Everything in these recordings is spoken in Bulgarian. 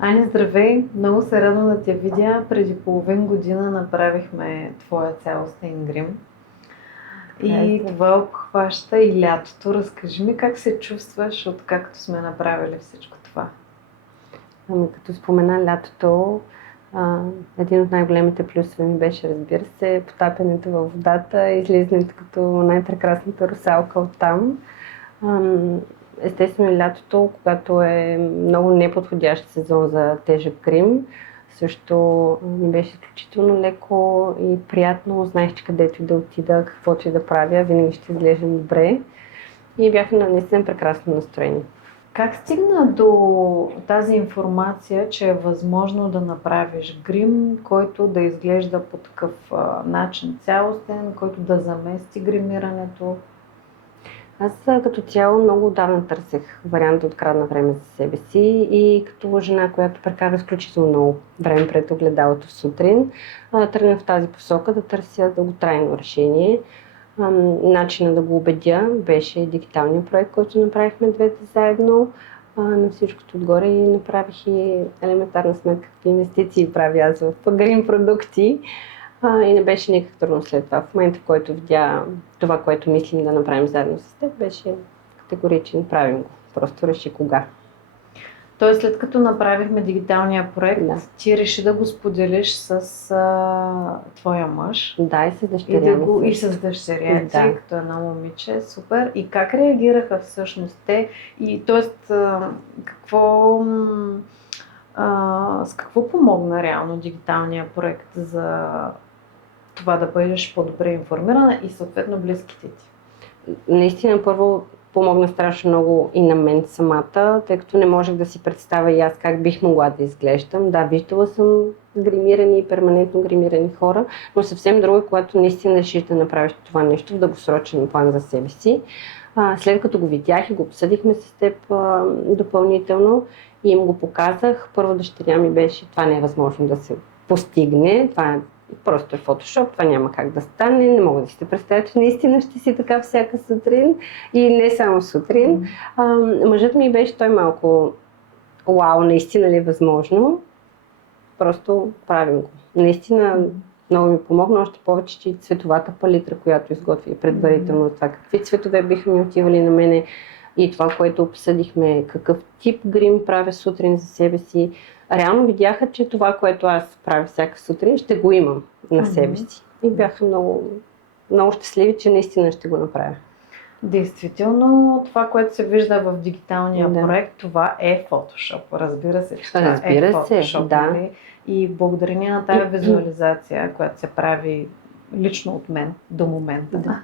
Ани, здравей! Много се радвам да те видя. Преди половин година направихме твоя цялостен грим. И Здравей. това обхваща и лятото. Разкажи ми как се чувстваш, откакто сме направили всичко това. Като спомена лятото, един от най-големите плюсове ми беше, разбира се, потапянето във водата, излизането като най-прекрасната русалка оттам. Естествено, лятото, когато е много неподходящ сезон за тежък грим, също ми беше изключително леко и приятно. Знаех, че където и да отида, каквото и да правя, винаги ще изглеждам добре. И бях на наистина прекрасно настроение. Как стигна до тази информация, че е възможно да направиш грим, който да изглежда по такъв начин цялостен, който да замести гримирането? Аз като цяло много отдавна търсех вариант да открадна време за себе си и като жена, която прекара изключително много време пред огледалото в сутрин, тръгнах в тази посока да търся дълготрайно решение. Начинът да го убедя беше дигиталният проект, който направихме двете заедно. На всичкото отгоре и направих и елементарна сметка какви инвестиции правя аз в грин продукти. И не беше никак трудно след това. В момента, в който видя това, което мислим да направим заедно с теб, беше категоричен, правим го. Просто реши кога. Тоест, след като направихме дигиталния проект, Да. ти реши да го споделиш с твоя мъж. Да, и с дъщеря ми. И с дъщеря ти, Да. като едно момиче. Супер. И как реагираха всъщност те? И т.е. С какво помогна реално дигиталния проект за това да бъдеш по-добре информирана и съответно близките ти? Наистина, първо помогна страшно много и на мен самата, тъй като не можех да си представя и аз как бих могла да изглеждам. Да, виждала съм гримирани и перманентно гримирани хора, но съвсем друго е, когато наистина решиш да направиш това нещо в дългосрочен план за себе си. След като го видях и го обсъдихме с теб допълнително и им го показах, първо дъщеря ми беше, това не е възможно да се постигне, това е просто е фотошоп, това няма как да стане, не мога да си представя, че наистина ще си така всяка сутрин и не само сутрин. Мъжът ми беше той малко вау, наистина ли е възможно? Просто правим го. Наистина много ми помогна, още повече, че и цветовата палитра, която изготвих предварително, това какви цветове биха ми отивали на мене и това, което обсъдихме, какъв тип грим правя сутрин за себе си. Реално видяха, че това, което аз правя всяка сутрин, ще го имам на себе си. И бяха много, много щастливи, че наистина ще го направя. Действително, това, което се вижда в дигиталния проект, това е фотошоп. Разбира се, че това е фотошоп. Да. Нали? И благодарение на тази визуализация, която се прави лично от мен до момента. Да.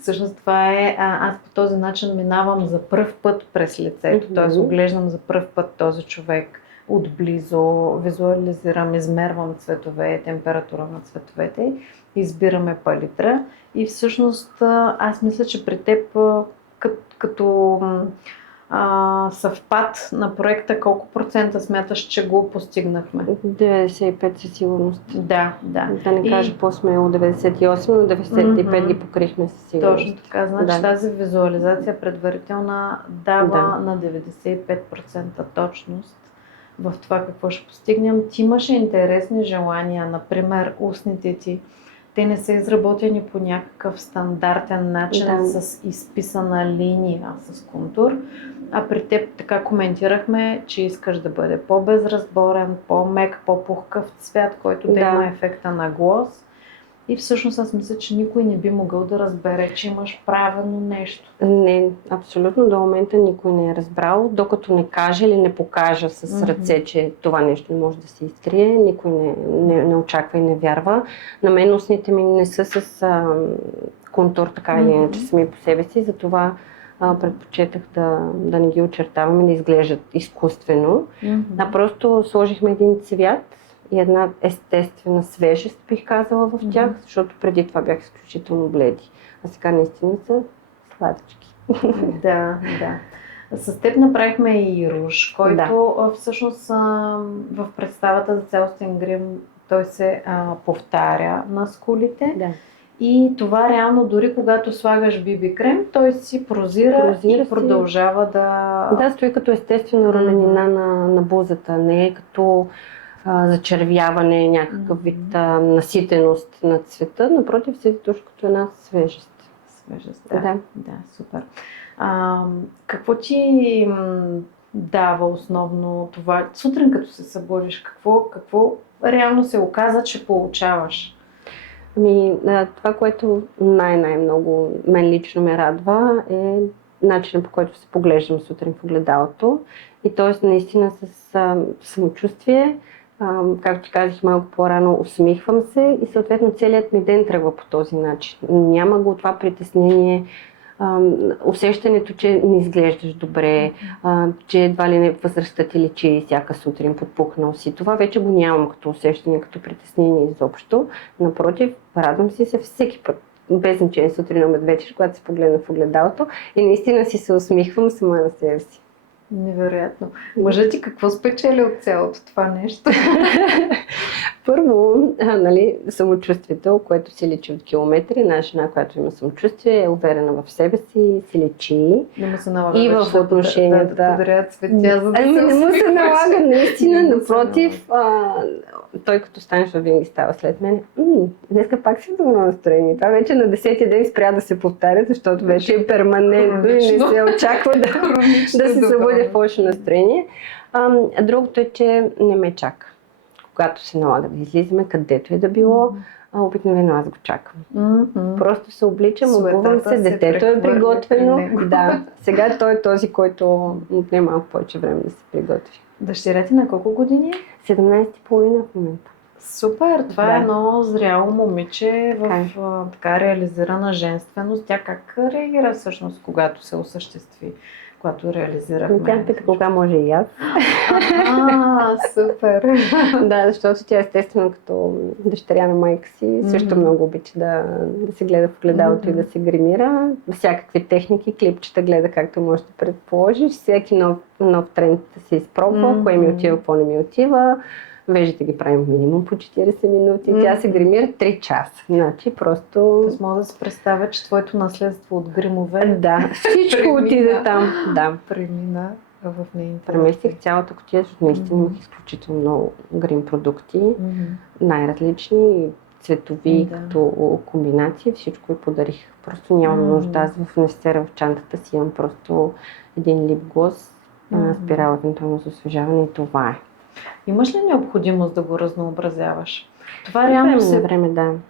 Всъщност това е, аз по този начин минавам за пръв път през лицето, т.е. оглеждам за пръв път този човек отблизо, визуализирам, измервам цветове, температура на цветовете, избираме палитра и всъщност аз мисля, че при теб като съвпад на проекта, колко процента смяташ, че го постигнахме? 95 със сигурност. Да. Да не кажа по-смело 98, но 95 ги покрихме със сигурност. Точно така. Значи тази визуализация предварителна дава на 95% точност в това какво ще постигнем. Ти имаше интересни желания, например устните ти. Те не са изработени по някакъв стандартен начин с изписана линия, с контур, а при теб така коментирахме, че искаш да бъде по-безразборен, по-мек, по-пухкав цвят, който да има ефекта на глос. И всъщност аз мисля, че никой не би могъл да разбере, че имаш правилно нещо. Не, абсолютно до момента никой не е разбрал, докато не каже или не покажа с ръце, че това нещо не може да се изтрие, никой не очаква и не вярва. На мен устните ми не са с контур, така или иначе сами по себе си, затова предпочетах да не ги очертаваме, да изглеждат изкуствено. А просто сложихме един цвят и една естествена свежест, бих казала, в тях, защото преди това бях изключително бледи. А сега наистина са сладички. Да. С теб направихме и руж, който всъщност в представата за цялостен грим той се повтаря на скулите. Да. И това реално, дори когато слагаш биби крем, той си прозира и продължава да... Да, стои като естествена руменина на бузата, не е като зачервяване, някакъв вид наситеност на цвета, напротив, седи точно като една свежест. Свежест, да, супер. Какво ти дава основно това? Сутрин като се събудиш, какво реално се оказа, че получаваш? Това, което най-много мен лично ме радва, е начинът, по който се поглеждам сутрин в огледалото. И т.е. наистина с самочувствие, както ти казах малко по-рано, усмихвам се и съответно целият ми ден тръгва по този начин. Няма го това притеснение, усещането, че не изглеждаш добре, че едва ли не възрастта ти личи всяка сутрин подпухнал си. Това вече го нямам като усещане, като притеснение изобщо. Напротив, радвам си се всеки път, без значение сутрин, обед, вечер, когато се погледна в огледалото и наистина си се усмихвам сама на себе си. Невероятно. Мъжът ти какво спечели от цялото това нещо? Първо, самочувствието, което се личи от километри. Една жена, която има самочувствие, е уверена в себе си, се личи. Не му се налага и в отношенията. Да подарят цветя, за да не му се налага, наистина, напротив. Той като станеш, винаги става след мен. Днеска пак си в добро настроение. Това вече на 10-ти ден спря да се повтаря, защото вече е перманентно и не се очаква да се събуди в лошо настроение. Другото е, че не ме чака. Когато се налага да излизаме, където е да било, обикновено аз го чакам. Просто се обличам, обувам се, детето е приготвено. Да, сега той е този, който отне малко повече време да се приготви. Дъщеря ти на колко години? 17,5 в момента. Супер! Това е едно зряло момиче в така реализирана женственост. Тя как реагира всъщност, когато се осъществи? Когато реализирахме. Тя пита кога може и аз. Супер! Да, защото тя естествено като дъщеря на майка си също много обича да се гледа в огледалото и да се гримира. Всякакви техники, клипчета гледа както може да предположиш. Всеки нов тренд да се изпробва, кое ми отива, какво не ми отива. Вежите ги правим минимум по 40 минути. Тя се гримира 3 часа. Значи просто... Тоест мога да се представя, че твоето наследство от гримове... Да, всичко отиде там. Да. Премина в нейните... Преместих цялата кутия, защото наистина имах изключително много грим продукти. Най-различни, цветови, като комбинации. Всичко и подарих. Просто нямам нужда. Аз в несера в чантата си имам просто един лип глос, една спирала евентуално за освежаване и това е. Имаш ли необходимост да го разнообразяваш? Това реално се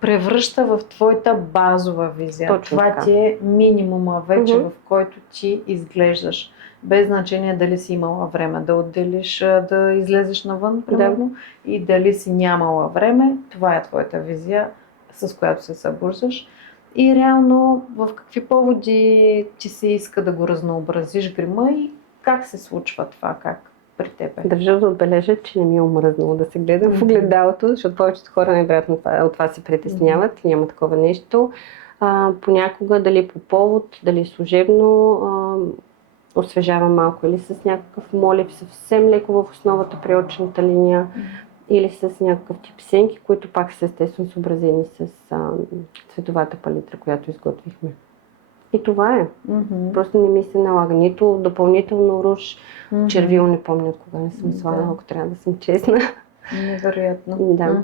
превръща в твоята базова визия. Точно това така. ти е минимума вече, в който ти изглеждаш. Без значение дали си имала време да отделиш, да излезеш навън, примерно, и дали си нямала време. Това е твоята визия, с която се събуждаш. И реално в какви поводи ти се иска да го разнообразиш грима и как се случва това, как при теб? Държа да отбележа, че не ми е омръзнало да се гледам в огледалото, защото повечето хора невероятно от това се притесняват. Няма такова нещо. Понякога, дали по повод, дали служебно, освежавам малко или с някакъв молив, съвсем леко в основата при очната линия, или с някакъв тип сенки, които пак са естествено съобразени с цветовата палитра, която изготвихме. И това е. Просто не ми се налага. Нито допълнително руж, червил не помня от кога не съм слагала, ако трябва да съм честна. Невероятно. Да.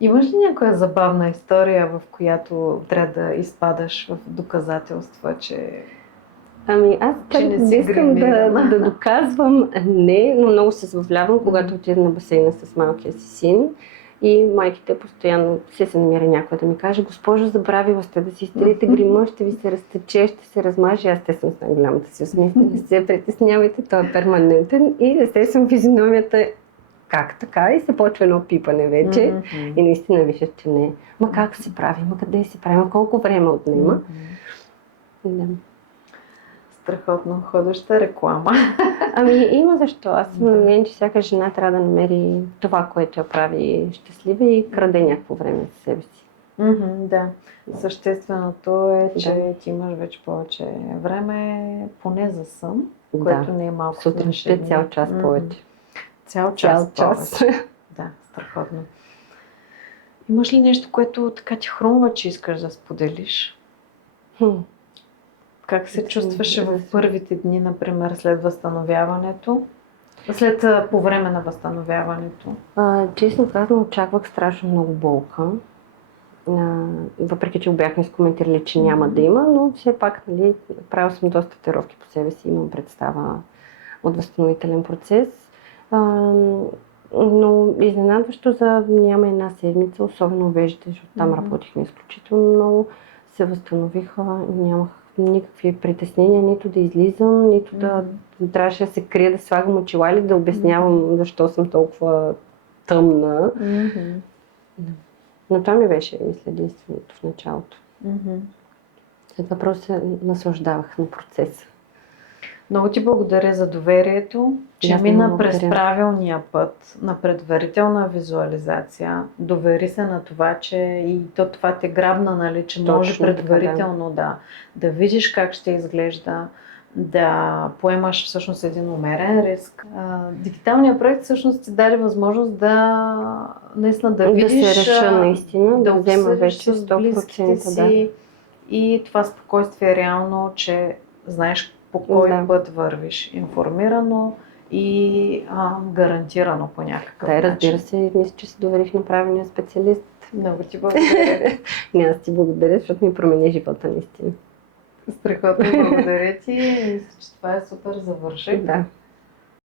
Имаш ли някоя забавна история, в която трябва да изпадаш в доказателства, че... Аз не искам да доказвам, но много се забавлявам, когато отида на басейна с малкия си син. И майките постоянно се намира някой да ми каже: госпожо, забравила сте да си изтерите грима, ще ви се разтече, ще се размаже. Аз естествено с най-голямата си усмивка: не се притеснявайте, той е перманентен. И естествено физиономията е как така? И се почва едно пипане вече. И наистина виждаш, че не. Ма как се прави? Ма къде се прави? Ма колко време отнема? Да. Страхотно, ходеща реклама. Има защо. Аз съм на мнение, че всяка жена трябва да намери това, което я прави щастлива и краде някакво време за себе си. Да. Същественото е, че ти имаш вече повече време, поне за сън, което не е малко. Сутрин ще цял час повече. Цял час повече. Да, страхотно. Имаш ли нещо, което така ти хрумва, че искаш да споделиш? Как се чувстваше в първите дни, например, след възстановяването? По време на възстановяването? Честно казано, очаквах страшно много болка. Въпреки че го бяхме изкоментирали, че няма да има, но все пак, нали, правил съм доста татуировки по себе си, имам представа от възстановителен процес. Но изненадващо за няма една седмица, особено веждите, защото там работихме изключително много, се възстановиха, нямах никакви притеснения, нито да излизам, нито да трябваше да се крия, да слагам очила или да обяснявам защо съм толкова тъмна. Но това ми беше, мисля, единственото в началото. След това просто се наслаждавах на процеса. Много ти благодаря за доверието, че мина през правилния път на предварителна визуализация. Довери се на това, че и това те грабна, нали, че може предварително да видиш как ще изглежда, да поемаш всъщност един умерен риск. Дигиталният проект всъщност ти даде възможност наистина да видиш, да се реша наистина, да взема вече с близките си и това спокойствие реално, че знаеш по кой път вървиш, информирано и гарантирано по някакъв начин. Разбира се, мисля, че се доверих на правилния специалист. Много ти благодаря. Аз ти благодаря, защото ми промени живота наистина. Страхотно благодаря ти. Мисля, че това е супер завършек. Да.